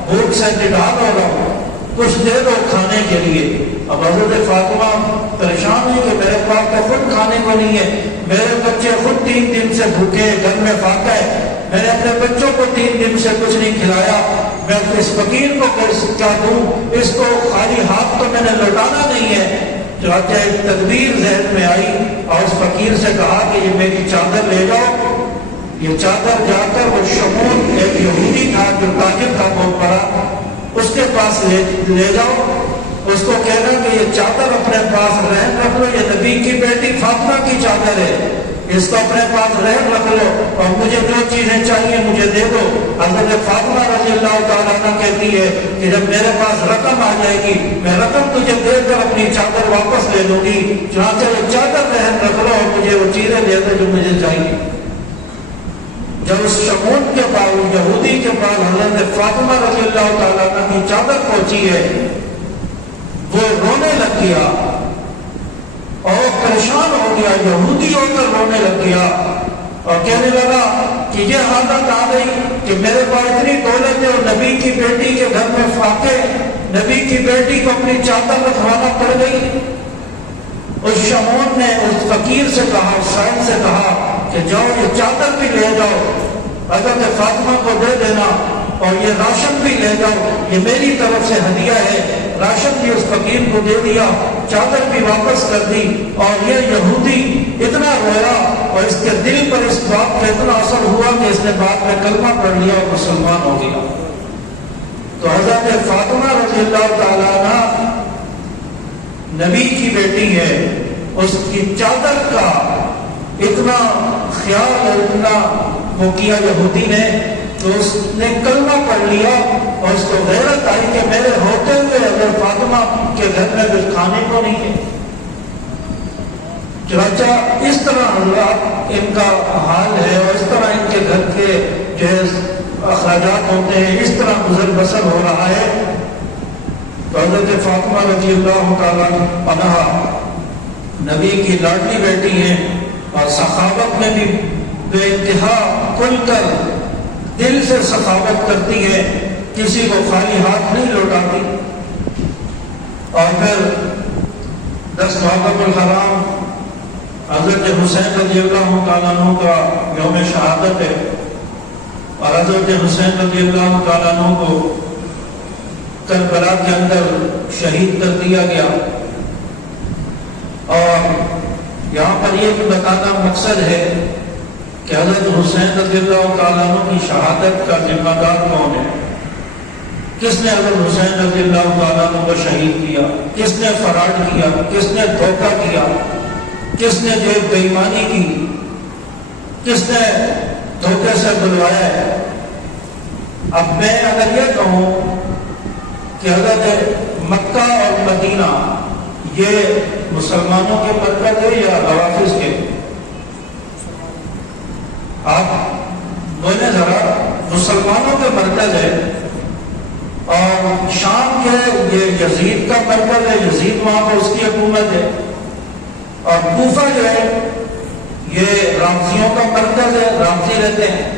بھوک سے نڈال ہو رہا ہوں۔ کچھ دے دو کھانے کے لیے۔ اب حضرت فاطمہ پریشان ہے کہ میرے پاس تو خود کھانے کو نہیں ہے، میرے بچے خود 3 دن سے بھوکے، گھر میں فاقہ ہے، میں نے اپنے بچوں کو 3 دن سے کچھ نہیں کھلایا، میں اس فقیر کو کیا دوں، اس کو خالی ہاتھ تو میں نے لوٹانا نہیں ہے۔ چنانچہ ایک تدبیر ذہن میں آئی اور اس فقیر سے کہا کہ یہ میری چادر لے جاؤ۔ یہ چادر جا کر وہ شمون ایک یہودی تھا جو تاجر تھا بہت بڑا، اس کے پاس لے جاؤ، اس کو کہنا کہ یہ چادر اپنے پاس رہن رکھ لو، یہ نبی کی بیٹی فاطمہ کی چادر ہے، اس کو اپنے پاس رہن رکھ لو اور مجھے جو چیزیں چاہیے مجھے دے دو۔ حضرت فاطمہ رضی اللہ تعالیٰ عنہ کہتی ہے کہ جب میرے پاس رقم آ جائے گی میں رقم تجھے دے کر اپنی چادر واپس لے لوں گی، چنانچہ وہ چادر رہن رکھ لو اور مجھے وہ چیزیں دے دو جو مجھے چاہیے۔ جب اس شمون کے پاس، یہودی کے پاس حضرت فاطمہ رضی اللہ تعالیٰ عنہ کی چادر پہنچی ہے، وہ رونے لگ گیا اور پریشان ہو گیا، یہودی ہو کر رونے لگ گیا اور کہنے لگا کہ یہ حالت آ گئی کہ میرے پاس اتنی دولت ہے اور نبی کی بیٹی کے گھر میں فاقے، نبی کی بیٹی کو اپنی چادر رکھوانا پڑ گئی۔ اس شمون نے اس فقیر سے کہا، اس شاعر سے کہا کہ جاؤ یہ چادر بھی لے جاؤ، حضرت فاطمہ کو دے دینا اور یہ راشن بھی لے جاؤ، یہ میری طرف سے ہدیہ ہے۔ راشن بھی اس فقیر کو دے دیا، چادر بھی واپس کر دی، اور یہ یہودی اتنا رویا اور اس کے دل پر اس بات کا اتنا اثر ہوا کہ اس نے بعد میں کلمہ پڑھ لیا اور مسلمان ہو گیا۔ تو حضرت فاطمہ رضی اللہ تعالیٰ عنہ نبی کی بیٹی ہے، اس کی چادر کا اتنا خیال اور اتنا وہ کیا یہودی نے، تو اس نے کلمہ پڑھ لیا اور اس کو غیرت آئی کہ میرے ہوتے ہوئے اگر فاطمہ کے گھر میں کچھ کھانے کو نہیں ہے۔ چنانچہ اس طرح اللہ ان کا حال ہے اور اس طرح ان کے گھر کے جو اخراجات ہوتے ہیں، اس طرح گزر بسر ہو رہا ہے۔ تو حضرت فاطمہ رضی اللہ تعالیٰ عنہا نبی کی لاڈلی بیٹی ہیں اور سخاوت میں بھی بے انتہا کھل کر دل سے سخاوت کرتی ہے، کسی کو خالی ہاتھ نہیں لوٹاتی۔ اور پھر 10 محرم الحرام حضرت حسین رضی اللہ تعالیٰ عنہ کا یوم شہادت ہے اور حضرت حسین رضی اللہ تعالیٰ عنہ کو کربلا کے اندر شہید کر دیا گیا۔ اور یہاں پر یہ بھی بتانا مقصد ہے کہ حضرت حسین رضی اللہ تعالیٰ عنہ کی شہادت کا ذمہ دار کون ہے، کس نے حضرت حسین رضی اللہ تعالیٰ عنہ کو شہید کیا، کس نے فراڈ کیا، کس نے دھوکہ کیا، کس نے جو بے ایمانی کی، کس نے دھوکے سے بلوایا ہے۔ اب میں اگر یہ کہوں کہ حضرت مکہ اور مدینہ یہ مسلمانوں کے مرکز ہے یا روافظ کے، آپ بولیں ذرا، مسلمانوں کے مرکز ہے، اور شام جو ہے یہ یزید کا مرکز ہے، یزید وہاں پر اس کی حکومت ہے، اور کوفہ جو ہے یہ رافضیوں کا مرکز ہے، رافضی رہتے ہیں۔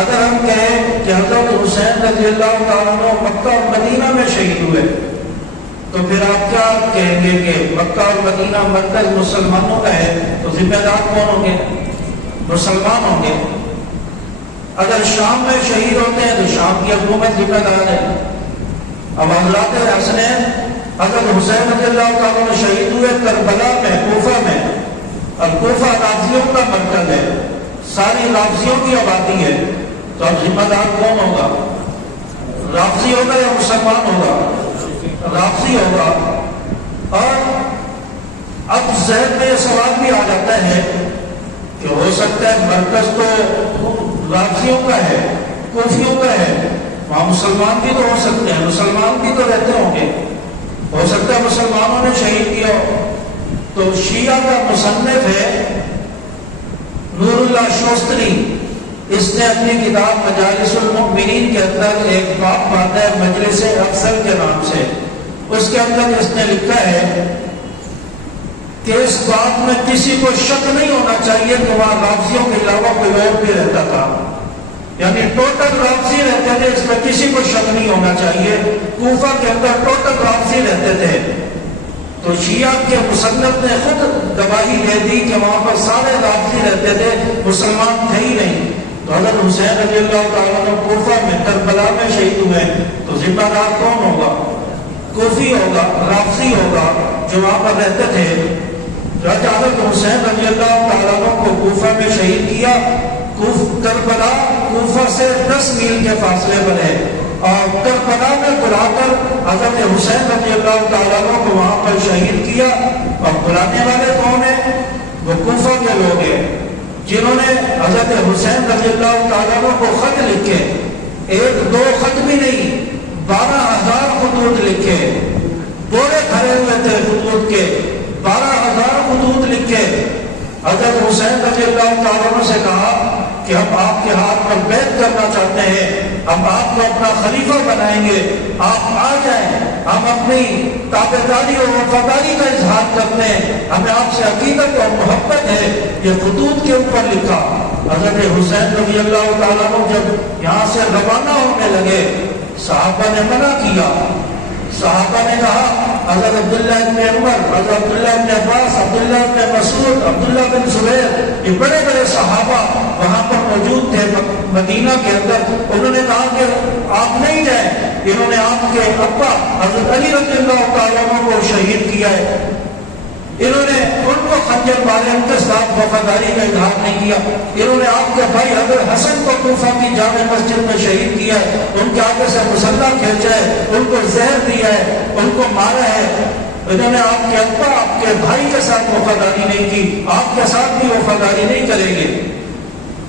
اگر ہم کہیں کہ حضرت حسین رضی اللہ تعالیٰ عنہ مکہ اور مدینہ میں شہید ہوئے تو پھر آپ کیا کہیں گے کہ مکہ اور مدینہ مرکز مسلمانوں کا ہے، تو ذمہ دار کون ہوں گے؟ مسلمان ہوں گے۔ اگر شام میں شہید ہوتے ہیں تو شام کی حکومت ذمہ دار ہے۔ اب حضرات حسنین حضرت حسین رضی اللہ تعالیٰ عنہ شہید ہوئے کربلا میں، کوفہ میں، اور کوفہ رافضیوں کا مرکز ہے، ساری رافضیوں کی آبادی ہے، تو اب ذمہ دار کون ہوگا؟ رافضی ہوگا یا مسلمان ہوگا؟ رافضی ہوگا۔ اور اب ذہن میں یہ سوال بھی آ جاتا ہے کہ ہو سکتا ہے مرکز تو رافضیوں کا ہے، کوفیوں کا ہے، وہاں مسلمان بھی تو ہو سکتے ہیں، مسلمان بھی تو رہتے ہوں گے، ہو سکتا ہے مسلمانوں نے شہید کیا ہو۔ تو شیعہ کا مصنف ہے نور اللہ شوستری، اس نے اپنی کتاب مجالس المؤمنین کے اندر ایک باب باندھا ہے مجلس افضل کے نام سے، اس کے اندر اس نے لکھا ہے کہ اس بات میں کسی کو شک نہیں ہونا چاہیے کہ وہاں رافضیوں کے علاوہ کوئی اور بھی رہتا تھا، یعنی ٹوٹل رافضی رہتے تھے، اس میں کسی کو شک نہیں ہونا چاہیے۔ کوفہ کے اندر ٹوٹل رافضی رہتے تھے، تو شیعہ کے مصنف نے خود گواہی دے دی کہ وہاں پر سارے رافضی رہتے تھے، مسلمان تھے ہی نہیں۔ تو حضرت حسین رضی اللہ تعالیٰ عنہ کوفہ میں کربلا میں شہید ہوئے، تو ذمہ دار کون ہوگا؟ کوفی ہوگا، رافضی ہوگا جو وہاں پر رہتے تھے۔ حضرت حسین رضی اللہ تعالیٰ عنہ کو کوفہ میں شہید کیا۔ کربلا کوفہ سے 10 میل کے فاصلے پر ہے، اور کربلا میں بلا کر حضرت حسین رضی اللہ تعالیٰ عنہ کو وہاں پر شہید کیا۔ اور بلانے والے کون ہیں؟ وہ کوفہ کے لوگ ہیں جنہوں نے حضرت حسین رضی اللہ تعالیٰ عنہ کو خط لکھے، 1-2 خط بھی نہیں، 12,000 خطوط لکھے، بورے کھڑے ہوئے تھے خطوط کے، 12,000 خطوط لکھے۔ حضرت حسین رضی اللہ تعالیٰ عنہ سے کہا کہ ہم آپ کے ہاتھ پر بیعت کرنا چاہتے ہیں، ہم آپ کو اپنا خلیفہ بنائیں گے، آپ آ جائیں، ہم اپنی تابعداری اور وفاداری کا اظہار کرتے ہیں، ہمیں آپ سے عقیدت اور محبت ہے۔ یہ خطوط کے اوپر لکھا۔ حضرت حسین رضی اللہ تعالیٰ عنہ جب یہاں سے روانہ ہونے لگے، صحابہ نے منع کیا۔ صحابہ نے کہا، حضرت عبداللہ بن عمر، حضرت عبداللہ بن عباس، عبداللہ بن مسعود، عبداللہ بن زبیر، یہ بڑے بڑے صحابہ وہاں پر موجود تھے مدینہ کے اندر، انہوں نے کہا کہ آپ نہیں جائیں، انہوں نے آپ کے ابا حضرت علی رضی اللہ تعالیٰ عنہ کو شہید کیا ہے، انہوں نے ان کو خنجر مارے، ان کے ساتھ وفاداری کا اظہار نہیں کیا، انہوں نے آپ کے بھائی حضرت حسن کو کوفہ کی جامع مسجد میں شہید کیا ہے، ان کے آگے سے مسلح کھینچا ہے، ان کو زہر دیا ہے، ان کو مارا ہے، انہوں نے آپ کے ابا آپ کے بھائی کے ساتھ وفاداری نہیں کی، آپ کے ساتھ بھی وفاداری نہیں کریں گے۔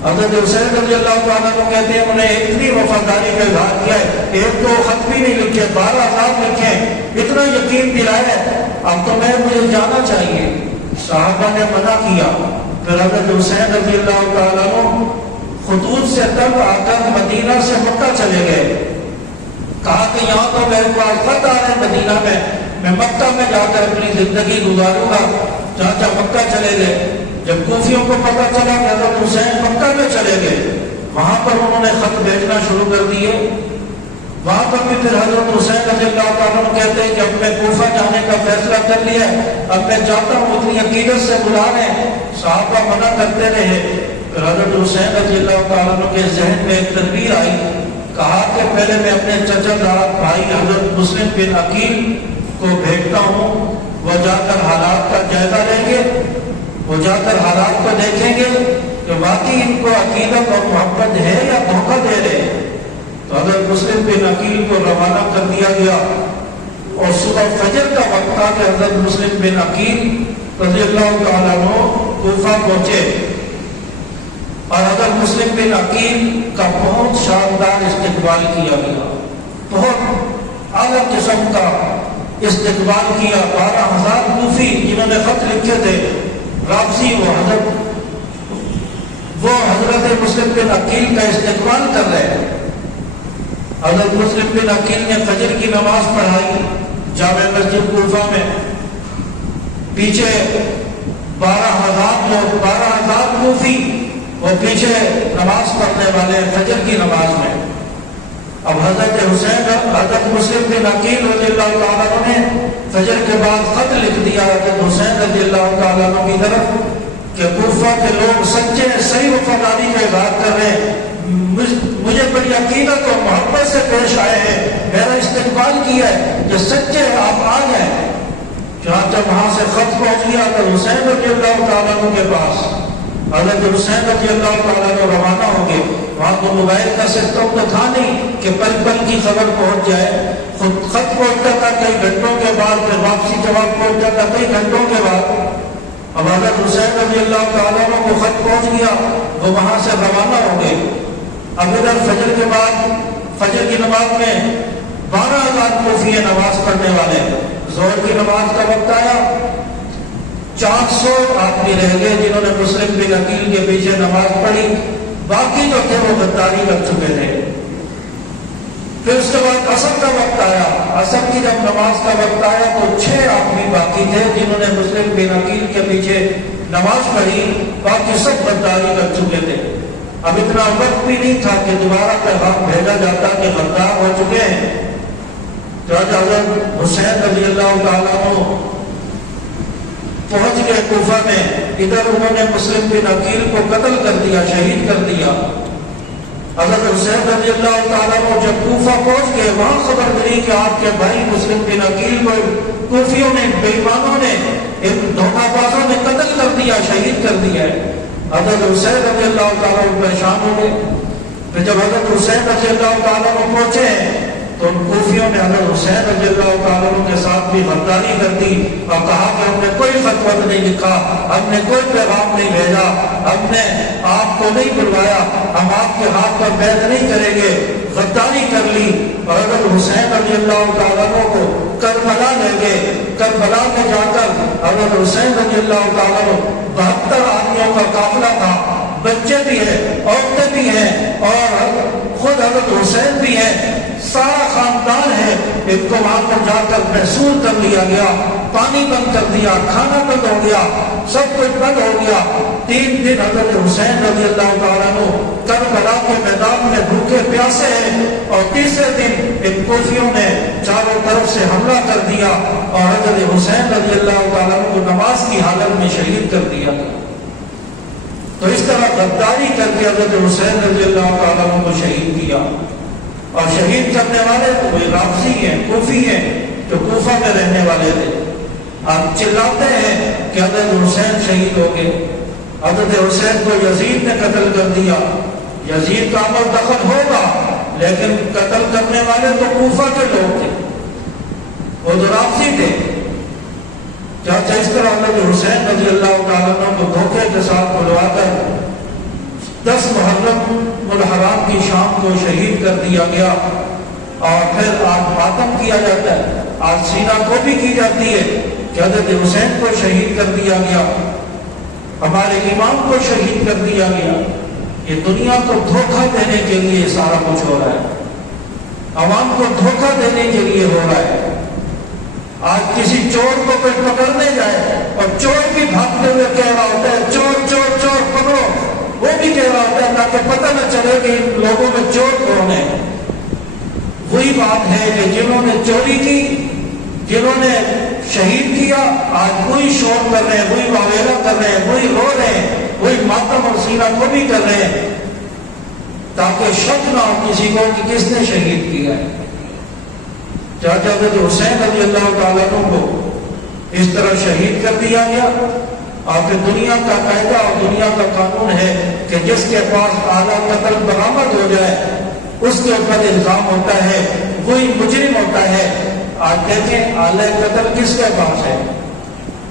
حضرت حسین رضی اللہ تعالیٰ کو کہتے ہیں انہوں نے اتنی وفاداری کا اظہار کیا ہے، 1-2 خط بھی نہیں لکھے، 12,000 لکھے، اتنا یقین دلایا ہے، اب تو مجھے جانا چاہیے۔ صحابہ نے منع کیا۔ پھر حضرت حسین رضی اللہ تعالیٰ عنہ خطوط سے تب آ کر مدینہ سے مکہ چلے گئے، کہا کہ یہاں تو میرے پاس خط آ رہے ہیں مدینہ میں مکہ میں جا کر اپنی زندگی گزاروں گا۔ چاچا مکہ چلے گئے۔ جب کوفیوں کو پتہ چلا کہ حضرت حسین مکہ میں چلے گئے، وہاں پر انہوں نے خط بھیجنا شروع کر دیے۔ وہاں پر بھی پھر حضرت حسین رضی اللہ تعالیٰ عنہ کہتے ہیں کہ اب میں کوفہ جانے کا فیصلہ کر لیا، اب میں جاتا ہوں، اتنی عقیدت سے بلا رہے ہیں۔ صحابہ منع کرتے رہے۔ پھر حضرت حسین رضی اللہ تعالیٰ عنہ کے ذہن میں ایک تدبیر آئی، کہا کہ پہلے میں اپنے چچا زاد بھائی حضرت مسلم بن عقیل کو بھیجتا ہوں، وہ جا کر حالات کا جائزہ لیں گے، وہ جا کر حالات کو دیکھیں گے کہ واقعی ان کو عقیدت اور محبت ہے یا دھوکہ دے رہے ہیں۔ تو حضرت مسلم بن عقیل کو روانہ کر دیا گیا، اور صبح فجر کا وقت تھا کہ حضرت مسلم بن عقیل رضی اللہ تعالیٰ عنہ کوفہ پہنچے، اور حضرت مسلم بن عقیل کا بہت شاندار استقبال کیا گیا، بہت اعلیٰ قسم کا استقبال کیا۔ 12,000 کوفی جنہوں نے خط لکھے تھے، رافضی، وہ حضرت مسلم بن عقیل کا استقبال کر رہے ہیں۔ حضرت مسلم بن عقیل نے فجر کی نماز پڑھائی جامع مسجد کوفہ میں، پیچھے 12,000 لوگ، 12,000 کوفی، وہ پیچھے نماز پڑھنے والے فجر کی نماز میں۔ اب حضرت حسین، حضرت مسلم بن عقیل رضی اللہ تعالیٰ عنہ نے فجر کے بعد خط لکھ دیا حضرت حسین رضی اللہ تعالیٰ عنہ کی طرف کہ کوفہ کے لوگ سچے صحیح وفاداری کا اظہار کر رہے ہیں، مجھے بڑی عقیدت اور محبت سے پیش آئے ہیں، میرا استقبال کیا ہے، جو سچے ہیں آپ آ جائیں۔ جب وہاں سے خط پہنچ گیا تو حسین رضی اللہ تعالیٰ عنہ کے پاس، حضرت حسین رضی اللہ تعالیٰ عنہ روانہ ہو گئے۔ وہاں تو موبائل کا سسٹم تو تھا نہیں کہ پل پل کی خبر پہنچ جائے، خط پہنچتا تھا کئی گھنٹوں کے بعد، پھر واپسی جواب پہنچتا تھا کئی گھنٹوں کے بعد۔ اب حضرت حسین رضی اللہ تعالیٰ عنہ کو خط پہنچ گیا، وہ وہاں سے روانہ ہو گئے۔ اب ادھر فجر کے بعد، فجر کی نماز میں 12,000 کوفی نماز پڑھنے والے، ظہر کی نماز کا وقت آیا، 400 آدمی رہ گئے جنہوں نے مسلم بن عقیل کے پیچھے نماز پڑھی، باقی جو تھے وہ غداری کر چکے تھے۔ پھر اس کے بعد عصر کا وقت آیا، عصر کی جب نماز کا وقت آیا تو 6 آدمی باقی تھے جنہوں نے مسلم بن عقیل کے پیچھے نماز پڑھی، باقی سب غداری کر چکے تھے۔ اب اتنا وقت بھی نہیں تھا کہ دوبارہ پیغام بھیجا جاتا کہ غدار ہو چکے ہیں۔ جب حضرت حسین رضی اللہ تعالیٰ عنہ پہنچ گئے کوفہ میں، ادھر انہوں نے مسلم بن عقیل کو قتل کر دیا، شہید کر دیا۔ حضرت حسین رضی اللہ تعالیٰ عنہ جب کوفہ پہنچ گئے، وہاں خبر ملی کہ آپ کے بھائی مسلم بن عقیل کو کوفیوں نے، بے ایمانوں نے، دھوکہ بازوں نے قتل کر دیا، شہید کر دیا ہے۔ حضرت حسین رضی اللہ تعالیٰ عنہ پریشان ہو گئے۔ پھر جب حضرت حسین رضی اللہ تعالیٰ عنہ پہنچے تو ان کوفیوں نے حضرت حسین رضی اللہ تعالیٰ عنہ کے ساتھ بھی غداری کر دی اور کہا کہ ہم نے کوئی خط نہیں لکھا، ہم نے کوئی پیغام نہیں بھیجا، ہم نے آپ کو نہیں بلوایا، ہم آپ کے ہاتھ پر بیعت نہیں کریں گے، غداری کر لی۔ اور حضرت حسین رضی اللہ تعالیٰ عنہ کو کربلا لے گئے۔ کربلا میں جا کر حضرت حسین رضی اللہ تعالیٰ عنہ 72 آدمیوں کا قافلہ تھا، بچے بھی ہیں، عورتیں بھی ہیں اور خود حضرت حسین بھی ہیں، سارا خاندان ہے۔ ان کو وہاں پر جا کر محصور کر لیا گیا، پانی بند کر دیا، کھانا بند ہو گیا، سب کچھ بند ہو گیا۔ 3 دن حضرت حسین رضی اللہ تعالیٰ عنہ کربلا کے میدان میں بھوکے پیاسے ہیں، اور تیسرے دن ان کوفیوں نے چاروں طرف سے حملہ کر دیا اور حضرت حسین رضی اللہ تعالیٰ عنہ کو نماز کی حالت میں شہید کر دیا۔ تو اس طرح غداری کر کے حضرت حسین رضی اللہ تعالیٰ عنہ کو شہید کیا۔ اور شہید کرنے والے وہ رافضی ہیں، کوفی ہیں، جو کوفہ میں رہنے والے تھے۔ آپ چلاتے ہیں کہ حضرت حسین شہید ہو گئے، حضرت حسین کو یزید نے قتل کر دیا۔ یزید کا عمل دخل ہوگا، لیکن قتل کرنے والے تو کوفہ کے لوگ تھے، وہ تو رافضی تھے۔ چاچا اس طرح حضرت حسین رضی اللہ تعالیٰ عنہ کو دھوکے کے ساتھ بلوا کر 10 محرم الحرام کی شام کو شہید کر دیا گیا۔ اور پھر آج ماتم کیا جاتا ہے، آج سینہ کو بھی کی جاتی ہے کہ حضرت حسین کو شہید کر دیا گیا، ہمارے امام کو شہید کر دیا گیا۔ یہ دنیا کو دھوکہ دینے کے لیے سارا کچھ ہو رہا ہے، عوام کو دھوکہ دینے کے لیے ہو رہا ہے۔ آج کسی چور کو کوئی پکڑنے جائے اور چور بھی بھاگتے ہوئے کہہ رہا ہوتا ہے چور چور چور پکڑو، وہ بھی کہہ رہا ہوتا ہے تاکہ پتہ نہ چلے کہ ان لوگوں میں چور کون ہے۔ وہی بات ہے کہ جنہوں نے چوری کی، جنہوں نے شہید کیا، آج وہی شور کر رہے ہیں، وہی واویلا کر رہے ہیں، وہی رو رہے ہیں، وہی ماتم اور سینہ کو بھی کر رہے ہیں، تاکہ شک نہ ہو کسی کو کہ کس نے شہید کیا ہے۔ چاچا حضرت حسین رضی اللہ تعالیٰ عنہ کو اس طرح شہید کر دیا گیا۔ اور پھر دنیا کا قاعدہ اور دنیا کا قانون ہے کہ جس کے پاس آلہ قتل برآمد ہو جائے اس کے اوپر الزام ہوتا ہے، وہی مجرم ہوتا ہے۔ آج دیکھیں آلہ قتل کس کے پاس ہے؟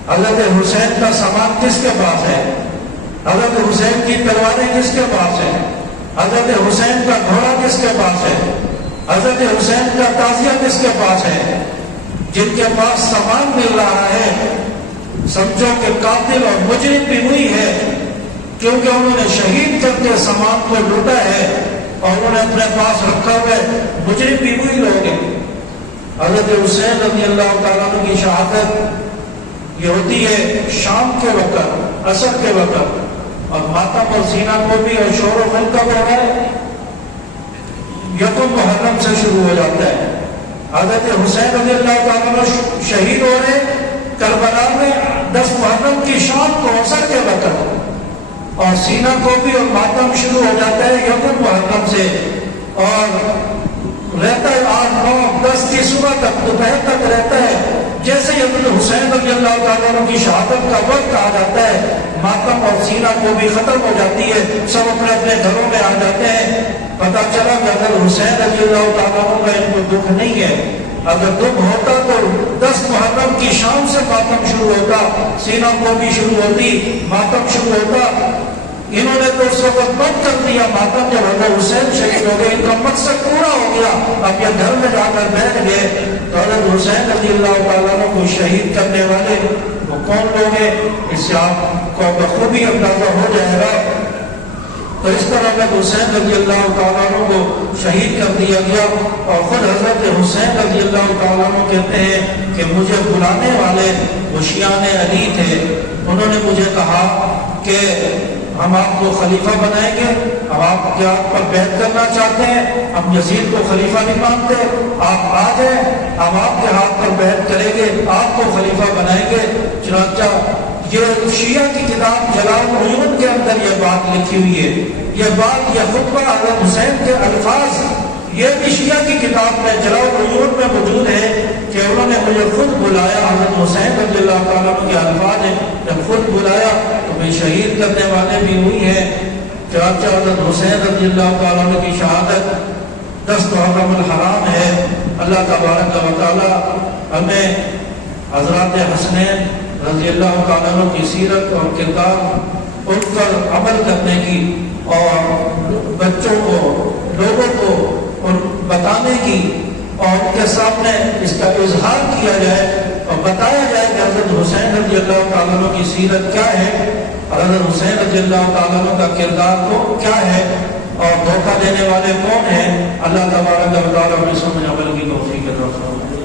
حضرت حسین کا سامان کس کے پاس ہے؟ حضرت حسین کی تلواریں کس کے پاس ہیں؟ حضرت حسین کا گھوڑا کس کے پاس ہے؟ حضرت حسین کا تعزیہ کس کے پاس ہے؟ جن کے پاس سامان مل رہا ہے، سمجھو کہ قاتل اور مجرم بھی وہی ہے، کیونکہ انہوں نے شہید کر کے سامان کو لوٹا ہے اور انہوں نے اپنے پاس رکھا ہوا ہے، مجرم بھی وہی لوگ ہیں۔ حضرت حسین رضی اللہ تعالیٰ عنہ کی شہادت یہ ہوتی ہے شام کے وقت، عصر کے وقت، اور ماتم اور سینہ کو بھی اور شور و غل کب ہو رہا ہے؟ یکم محرم سے شروع ہو جاتا ہے۔ حضرت حسین رضی اللہ تعالیٰ عنہ شہید ہو رہے کربلا میں 10 محرم کی شام کو عصر کے وقت، اور سینہ کو بھی اور ماتم شروع ہو جاتا ہے یکم محرم سے، اور رہتا ہے 8، 9، 10 کی صبح تک، دوپہر تک رہتا ہے۔ جیسے ہی حضرت حسین رضی اللہ تعالیٰ عنہ کی شہادت کا وقت آ جاتا ہے، ماتم اور سینہ کو بھی ختم ہو جاتی ہے، سب اپنے اپنے گھروں میں آ جاتے ہیں۔ پتہ چلا کہ اگر حسین رضی اللہ تعالیٰ عنہ کا ان کو دکھ نہیں ہے، اگر دکھ ہوتا تو 10 محرم کی شام سے ماتم شروع ہوتا، سینہ کو بھی شروع ہوتی، ماتم شروع ہوتا۔ انہوں نے تو اس وقت بند کر دیا ماتم جب حضرت حسین شہید ہو گئے، ان کا مقصد پورا ہو گیا، اب یہ گھر میں جا کر بیٹھ گئے۔ تو حضرت حسین رضی اللہ تعالیٰ عنہ کو شہید کرنے والے وہ کون لوگ ہیں، اس سے آپ کو بخوبی اندازہ ہو جائے گا۔ تو اس طرح حضرت حسین رضی اللہ تعالیٰ عنہ کو شہید کر دیا گیا، اور خود حضرت حسین رضی اللہ تعالیٰ عنہ کہتے ہیں کہ مجھے بلانے والے وہ شیعان علی تھے، انہوں نے مجھے کہا کہ ہم آپ کو خلیفہ بنائیں گے، ہم آپ کے آپ پر بیعت کرنا چاہتے ہیں، ہم یزید کو خلیفہ نہیں مانتے، آپ آ جائیں، ہم آپ کے ہاتھ پر بیعت کریں گے، آپ کو خلیفہ بنائیں گے۔ چنانچہ یہ شیعہ کی کتاب جلال العیون کے اندر یہ بات لکھی ہوئی ہے، یہ بات، یہ خطبہ حضرت حسین کے الفاظ یہ بھی شیعہ کی کتاب میں جلال العیون میں موجود ہے کہ انہوں نے مجھے خود بلایا، حضرت حسین رضی اللہ تعالیٰ عنہ کے الفاظ ہیں، جب خود بلایا تو میں شہید کرنے والے بھی ہوئی ہیں۔ چنانچہ حضرت حسین رضی اللہ تعالیٰ عنہ کی شہادت 10 محرم الحرام ہے۔ اللہ تبارک و تعالیٰ ہمیں حضرات حسنین رضی اللہ تعالیٰ عنہ کی سیرت اور کردار ان پر عمل کرنے کی اور بچوں کو، لوگوں کو ان بتانے کی اور ان کے سامنے اس کا اظہار کیا جائے اور بتایا جائے کہ حضرت حسین رضی اللہ تعالیٰ عنہ کی سیرت کیا ہے، حضرت حسین رضی اللہ تعالیٰ عنہ کا کردار کو کیا ہے اور دھوکہ دینے والے کون ہیں۔ اللہ تبارک و تعالیٰ ہمیں سمجھ عمل کی توفیق عطا فرمائے۔